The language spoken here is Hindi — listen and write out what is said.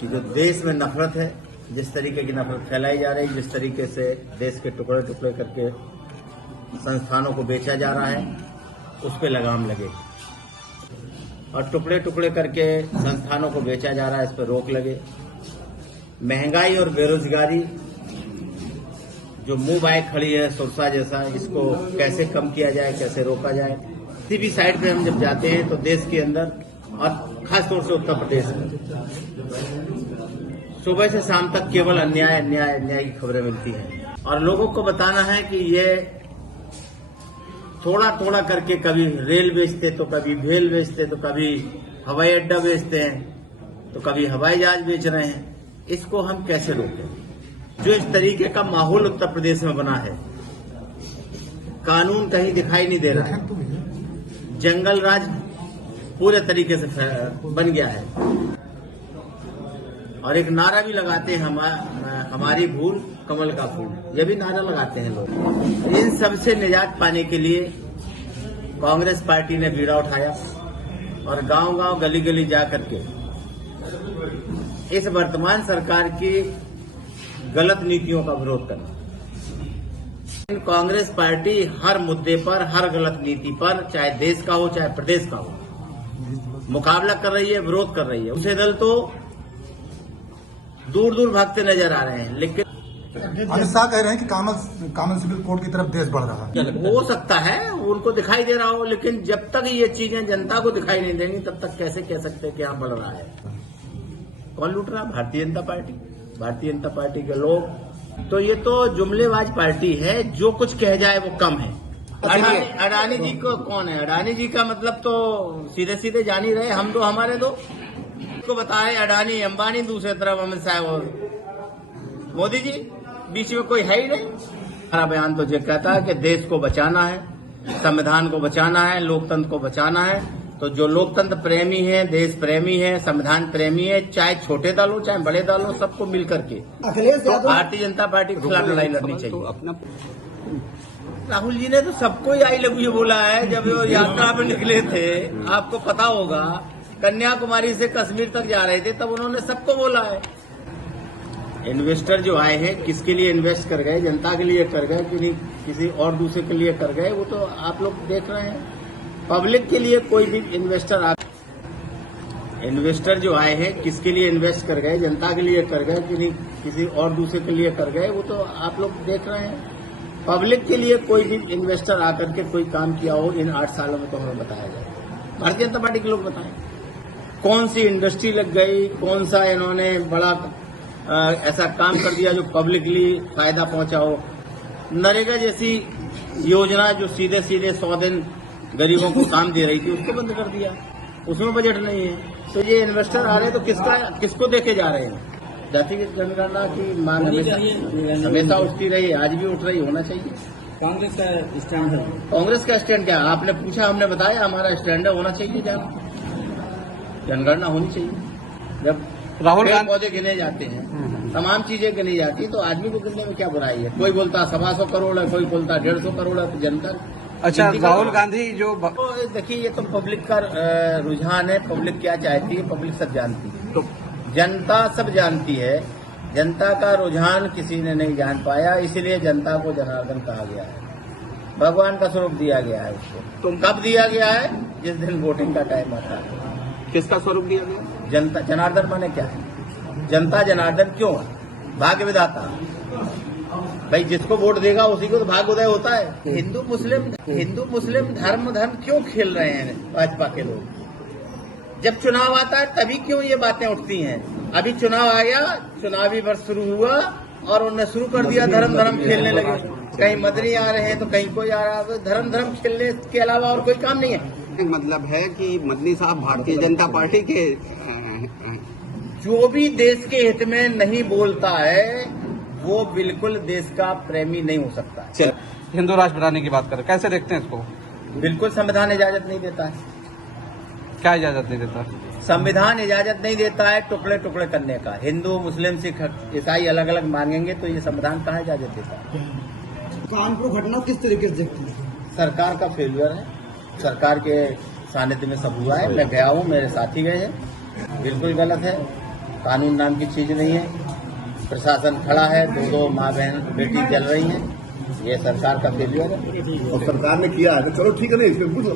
कि जो देश में नफरत है, जिस तरीके की नफरत फैलाई जा रही है, जिस तरीके से देश के टुकड़े टुकड़े करके संस्थानों को बेचा जा रहा है, उस पर लगाम लगे और टुकड़े टुकड़े करके संस्थानों को बेचा जा रहा है, इस पर रोक लगे। महंगाई और बेरोजगारी जो मुंह बाय खड़ी है सुरसा जैसा, इसको कैसे कम किया जाए, कैसे रोका जाए। किसी भी साइड पे हम जब जाते हैं तो देश के अंदर और खासतौर से उत्तर प्रदेश में सुबह से शाम तक केवल अन्याय अन्याय अन्याय की खबरें मिलती हैं और लोगों को बताना है कि ये थोड़ा थोड़ा करके कभी रेल बेचते तो कभी भेल बेचते तो कभी हवाई अड्डा बेचते हैं तो कभी हवाई जहाज बेच रहे हैं। इसको हम कैसे रोकें? जो इस तरीके का माहौल उत्तर प्रदेश में बना है, कानून कहीं दिखाई नहीं दे रहा है, जंगल राज पूरे तरीके से बन गया है और एक नारा भी लगाते हैं हमारी भूल कमल का फूल, ये भी नारा लगाते हैं लोग। इन सबसे निजात पाने के लिए कांग्रेस पार्टी ने बीड़ा उठाया और गांव-गांव गली गली जा करके इस वर्तमान सरकार की गलत नीतियों का विरोध करना। कांग्रेस पार्टी हर मुद्दे पर, हर गलत नीति पर, चाहे देश का हो चाहे प्रदेश का हो, मुकाबला कर रही है, विरोध कर रही है। दूसरे दल तो दूर दूर भागते नजर आ रहे हैं, लेकिन अमित शाह कह रहे हैं कि कॉमन सिविल कोड की तरफ देश बढ़ रहा है। हो सकता है उनको दिखाई दे रहा हो, लेकिन जब तक ये चीजें जनता को दिखाई नहीं देंगी तब तक कैसे कह सकते हैं कि यहाँ बढ़ रहा है। कौन लूट रहा? भारतीय जनता पार्टी। भारतीय जनता पार्टी के लोग। तो ये तो जुमलेबाज पार्टी है, जो कुछ कह जाए वो कम है। अडानी जी को कौन है? अडानी जी का मतलब तो सीधे सीधे जान ही रहे, हम दो हमारे दो को बताए। अडानी अंबानी दूसरे तरफ अमित शाह और मोदी जी, बीच में कोई है ही नहीं। हमारा बयान तो ये कहता है कि देश को बचाना है, संविधान को बचाना है, लोकतंत्र को बचाना है। तो जो लोकतंत्र प्रेमी है, देश प्रेमी है, संविधान प्रेमी है, चाहे छोटे दल हो चाहे बड़े दल हो, सबको मिलकर के भारतीय जनता पार्टी के खिलाफ लड़ाई लड़नी चाहिए। राहुल जी ने तो सबको ही आई लव यू बोला है। जब वो यात्रा पे निकले थे, आपको पता होगा, कन्याकुमारी से कश्मीर तक जा रहे थे, तब उन्होंने सबको बोला है। इन्वेस्टर जो आए हैं, किसके लिए इन्वेस्ट कर गए? जनता के लिए कर गए कि नहीं किसी और दूसरे के लिए कर गए? वो तो आप लोग देख रहे हैं। पब्लिक के लिए कोई भी इन्वेस्टर जो आए हैं, किसके लिए इन्वेस्ट कर गए? जनता के लिए कर गए कि नहीं किसी और दूसरे के लिए कर गए? वो तो आप लोग देख रहे हैं। पब्लिक के लिए कोई भी इन्वेस्टर आकर के कोई काम किया हो इन 8 सालों में तो हमें बताया जाए। भारतीय जनता पार्टी के लोग बताएं कौन सी इंडस्ट्री लग गई, कौन सा इन्होंने बड़ा ऐसा काम कर दिया जो पब्लिकली फायदा पहुंचा हो। नरेगा जैसी योजना जो सीधे सीधे 100 दिन गरीबों को काम दे रही थी, उसको बंद कर दिया, उसमें बजट नहीं है। तो ये इन्वेस्टर आ रहे हैं तो किसको देखे जा रहे हैं? जातिगत जनगणना की मांग हमेशा उठती रही, आज भी उठ रही, होना चाहिए। कांग्रेस का स्टैंड है। कांग्रेस का स्टैंड क्या? आपने पूछा, हमने बताया, हमारा स्टैंड है, होना चाहिए। जनगणना होनी चाहिए। जब राहुल पौधे गिने जाते हैं, तमाम चीजें गिनी जाती है, तो आदमी को गिनने में क्या बुराई है? कोई बोलता 125 करोड़ है, कोई बोलता 150 करोड़ है, तो जनता। अच्छा, राहुल गांधी जो देखिए, ये तो पब्लिक का रुझान है। पब्लिक क्या चाहती है, पब्लिक सब जानती है। तो जनता सब जानती है। जनता का रुझान किसी ने नहीं जान पाया, इसलिए जनता को जनार्दन कहा गया है। भगवान का स्वरूप दिया गया है उसको। तो कब दिया गया है? जिस दिन वोटिंग का टाइम आता है। किसका स्वरूप दिया गया? जनता। जनार्दन माने क्या है? जनता जनार्दन क्यों? भाग्य विधाता। भाई जिसको वोट देगा उसी को तो भाग्य उदय होता है। हिंदू मुस्लिम धर्म क्यों खेल रहे हैं भाजपा के लोग? जब चुनाव आता है तभी क्यों ये बातें उठती हैं? अभी चुनाव आ गया, चुनावी वर्ष शुरू हुआ और उन्होंने शुरू कर दिया धर्म खेलने लगे। कहीं मदनी आ रहे हैं तो कहीं कोई आ रहा है। धर्म खेलने के अलावा और कोई काम नहीं है। मतलब है कि मदनी साहब भारतीय जनता पार्टी के जो भी देश के हित में नहीं बोलता है वो बिल्कुल देश का प्रेमी नहीं हो सकता। चल, हिंदू राष्ट्र बनाने की बात करें, कैसे देखते हैं इसको? बिल्कुल संविधान इजाजत नहीं देता है। क्या इजाजत नहीं देता? संविधान इजाजत नहीं देता है टुकड़े टुकड़े करने का। हिंदू मुस्लिम सिख ईसाई अलग अलग मांगेंगे तो ये संविधान कहाँ इजाजत देता है? कानपुर घटना किस तरीके से देखते हैं? सरकार का फेलियर है। सरकार के सानिध्य में सब हुआ है। मैं गया हूँ, मेरे साथी गए हैं, बिल्कुल गलत है। कानून नाम की चीज नहीं है। प्रशासन खड़ा है, दो माँ बहन बेटी जल रही हैं। ये सरकार का फेलियर है। और सरकार ने किया है तो चलो ठीक है, नहीं इसमें कुछ